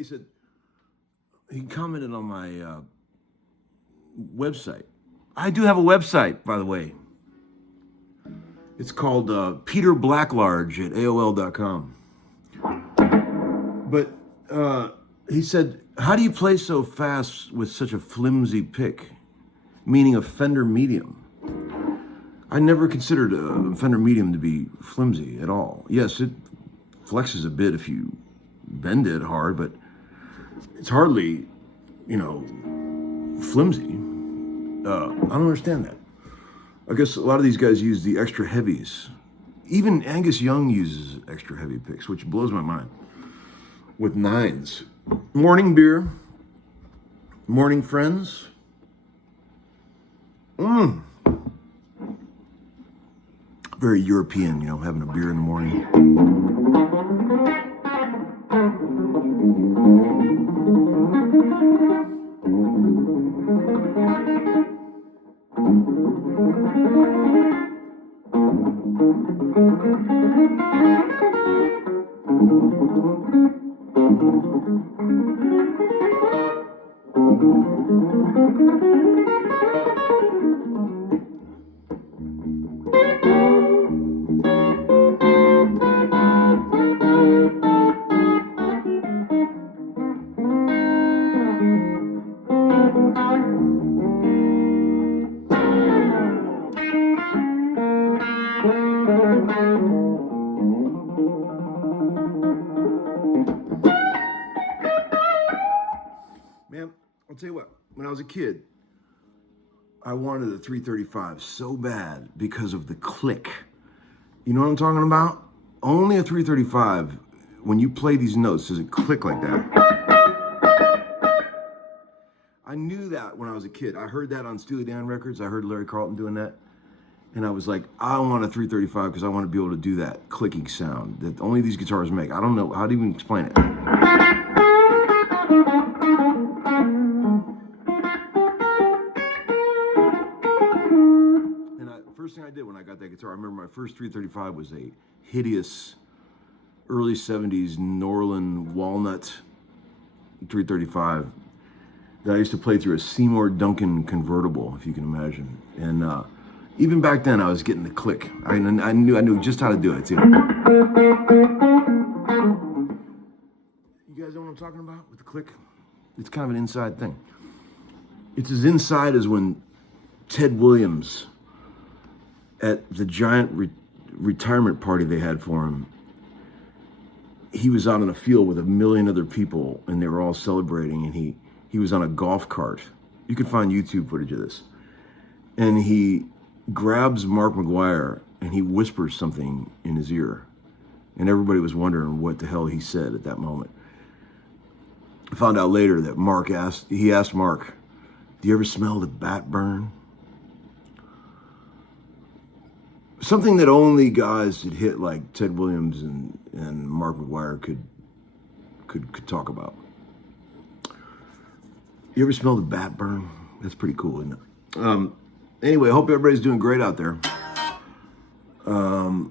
he said, he commented on my website. I do have a website, by the way. It's called Peter Blacklarge at AOL.com. But he said, how do you play so fast with such a flimsy pick? Meaning a Fender medium. I never considered a Fender medium to be flimsy at all. Yes, it flexes a bit if you bend it hard, but it's hardly, flimsy. I don't understand that. I guess a lot of these guys use the extra heavies. Even Angus Young uses extra heavy picks, which blows my mind. With nines. Morning beer. Morning friends. Very European, having a beer in the morning. Man, I'll tell you what, when I was a kid, I wanted a 335 so bad because of the click. You know what I'm talking about? Only a 335, when you play these notes, does it click like that. I knew that when I was a kid. I heard that on Steely Dan records. I heard Larry Carlton doing that. And I was like, I want a 335 because I want to be able to do that clicking sound that only these guitars make. I don't know how to even explain it. First thing I did when I got that guitar, I remember my first 335 was a hideous early 70s Norland walnut 335 that I used to play through a Seymour Duncan convertible, if you can imagine. And even back then I was getting the click. I knew just how to do it too. You guys know what I'm talking about with the click? It's kind of an inside thing. It's as inside as when Ted Williams, at the giant retirement party they had for him, he was out in a field with 1 million other people and they were all celebrating, and he was on a golf cart. You can find YouTube footage of this. And he grabs Mark McGuire and he whispers something in his ear. And everybody was wondering what the hell he said at that moment. I found out later that he asked Mark, do you ever smell the bat burn? Something that only guys that hit like Ted Williams and Mark McGuire could talk about. You ever smell the bat burn? That's pretty cool, isn't it? Anyway, I hope everybody's doing great out there. The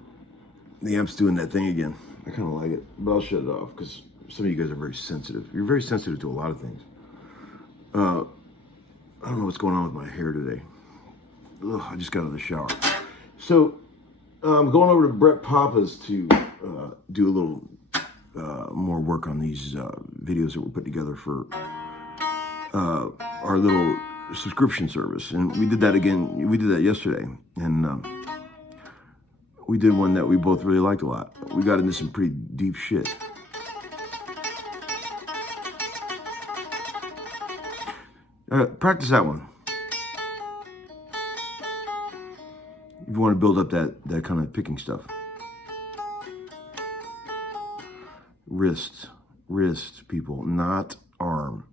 amp's doing that thing again. I kind of like it, but I'll shut it off because some of you guys are very sensitive. You're very sensitive to a lot of things. I don't know what's going on with my hair today. Ugh, I just got out of the shower. So I'm going over to Brett Papa's to do a little more work on these videos that we put together for our little subscription service. And we did that again. We did that yesterday. And we did one that we both really liked a lot. We got into some pretty deep shit. Practice that one. If you want to build up that kind of picking stuff. Wrist, people, not arm.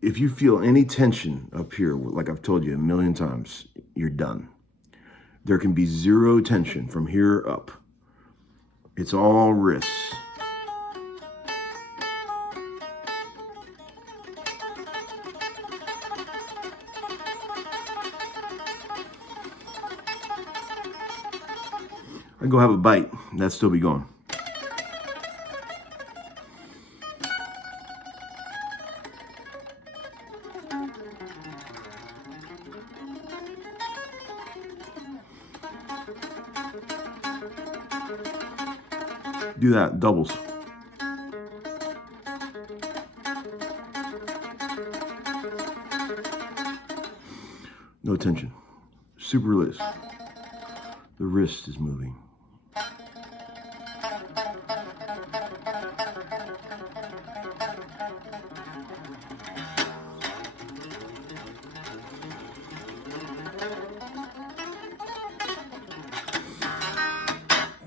If you feel any tension up here, like I've told you 1,000,000 times, you're done. There can be zero tension from here up. It's all wrists. I go have a bite. That'd still be going. Do that, doubles. No tension. Super release. The wrist is moving.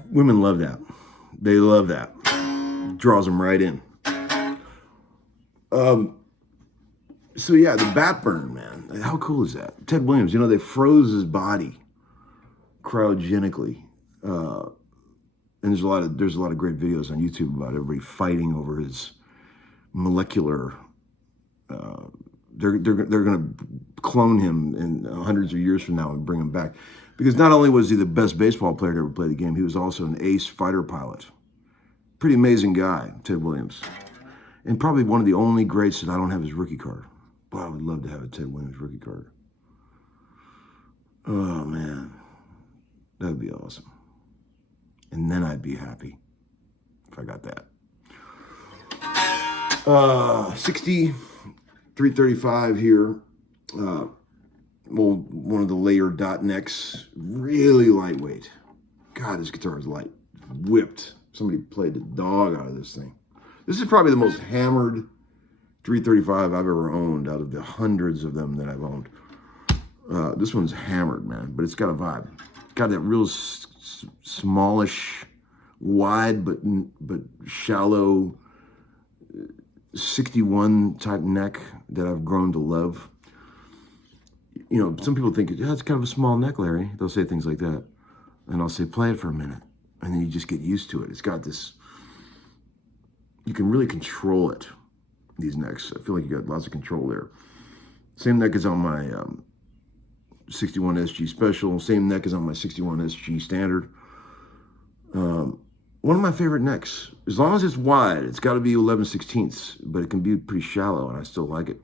Women love that. They love that. Draws them right in. So yeah, the bat burn, man. How cool is that? Ted Williams, you know, they froze his body cryogenically. And there's a lot of great videos on YouTube about everybody fighting over his molecular. They're going to clone him in hundreds of years from now and bring him back, because not only was he the best baseball player to ever play the game, he was also an ace fighter pilot. Pretty amazing guy, Ted Williams, and probably one of the only greats that I don't have his rookie card. Boy, I would love to have a Ted Williams rookie card. Oh man, that'd be awesome. And then I'd be happy if I got that. 60, 335 here. Well, one of the layer dot necks, really lightweight. God, this guitar is light. Whipped. Somebody played the dog out of this thing. This is probably the most hammered 335 I've ever owned out of the hundreds of them that I've owned. This one's hammered, man, but it's got a vibe. It's got that real smallish, wide but shallow 61 type neck that I've grown to love. You know, some people think, yeah, it's kind of a small neck, Larry. They'll say things like that. And I'll say, play it for a minute. And then you just get used to it. It's got this, you can really control it, these necks. I feel like you got lots of control there. Same neck is on my 61 SG Special. Same neck is on my 61 SG Standard. One of my favorite necks. As long as it's wide, it's got to be 11/16, but it can be pretty shallow, and I still like it.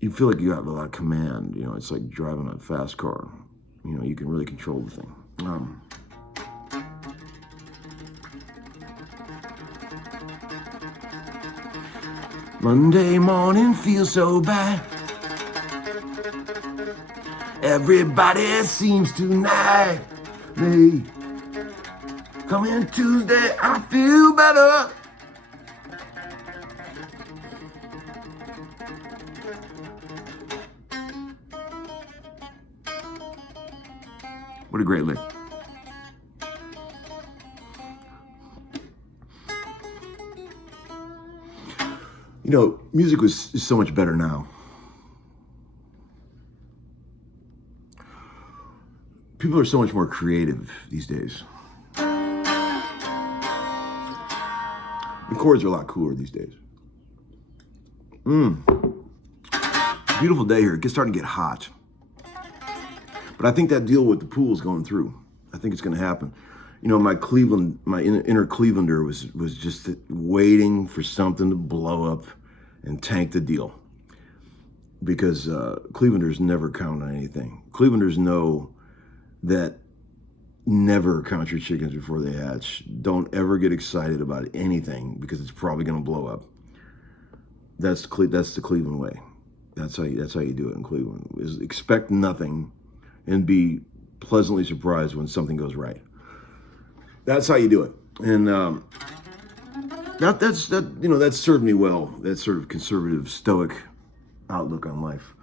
You feel like you have a lot of command. You know, it's like driving a fast car. You know, you can really control the thing. Monday morning feels so bad. Everybody seems to nag me. Coming Tuesday, I feel better. What a great lick. You know, music is so much better now. People are so much more creative these days. The chords are a lot cooler these days. Beautiful day here. It's starting to get hot. But I think that deal with the pool is going through. I think it's going to happen. You know, my inner Clevelander was just waiting for something to blow up and tank the deal. Because Clevelanders never count on anything. Clevelanders know that never count your chickens before they hatch. Don't ever get excited about anything because it's probably going to blow up. That's the Cleveland way. That's how you do it in Cleveland. Is expect nothing and be pleasantly surprised when something goes right. That's how you do it. And that served me well. That sort of conservative, stoic outlook on life.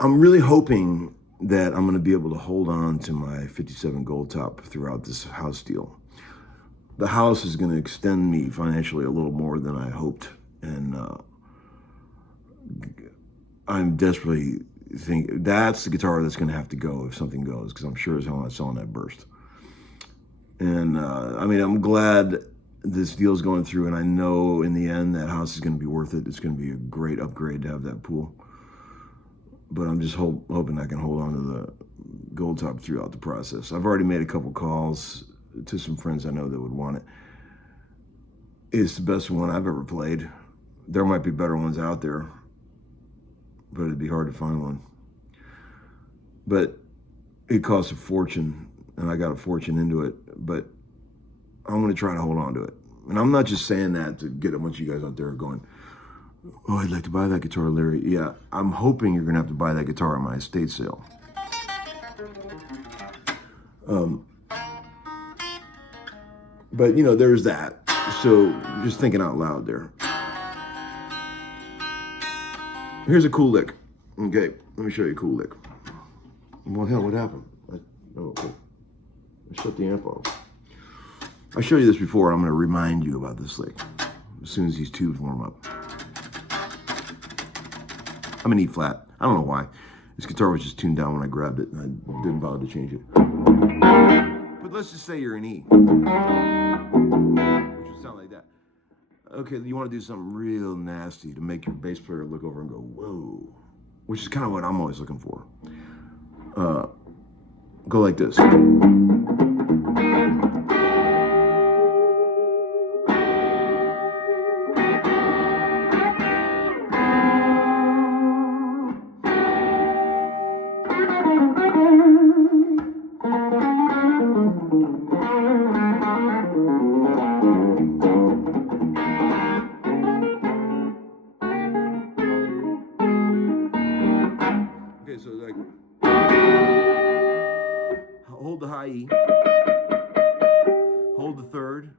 I'm really hoping that I'm going to be able to hold on to my 57 Gold Top throughout this house deal. The house is going to extend me financially a little more than I hoped, and I'm desperately thinking that's the guitar that's going to have to go if something goes, because I'm sure as hell not selling that burst. And I mean, I'm glad this deal's going through, and I know in the end that house is going to be worth it. It's going to be a great upgrade to have that pool. But I'm just hoping I can hold on to the Gold Top throughout the process. I've already made a couple calls to some friends I know that would want it. It's the best one I've ever played. There might be better ones out there, but it'd be hard to find one. But it costs a fortune, and I got a fortune into it, but I'm going to try to hold on to it. And I'm not just saying that to get a bunch of you guys out there going, oh, I'd like to buy that guitar, Larry. Yeah, I'm hoping you're going to have to buy that guitar on my estate sale. But, you know, there's that. So just thinking out loud there. Here's a cool lick. Okay, let me show you a cool lick. Well, hell, what happened? Okay. I shut the amp off. I showed you this before. I'm going to remind you about this lick as soon as these tubes warm up. I'm an E flat. I don't know why. This guitar was just tuned down when I grabbed it, and I didn't bother to change it. But let's just say you're an E, which would sound like that. Okay, you want to do something real nasty to make your bass player look over and go, whoa, which is kind of what I'm always looking for. Go like this. Okay, so like, hold the high E, hold the third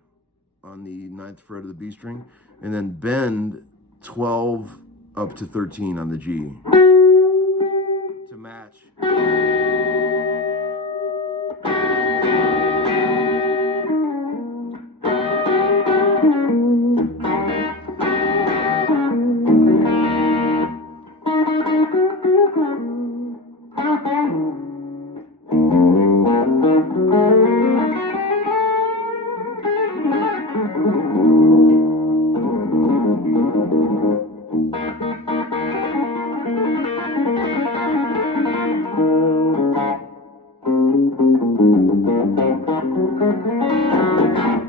on the 9th fret of the B string, and then bend 12 up to 13 on the G to match.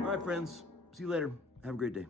All right, friends. See you later. Have a great day.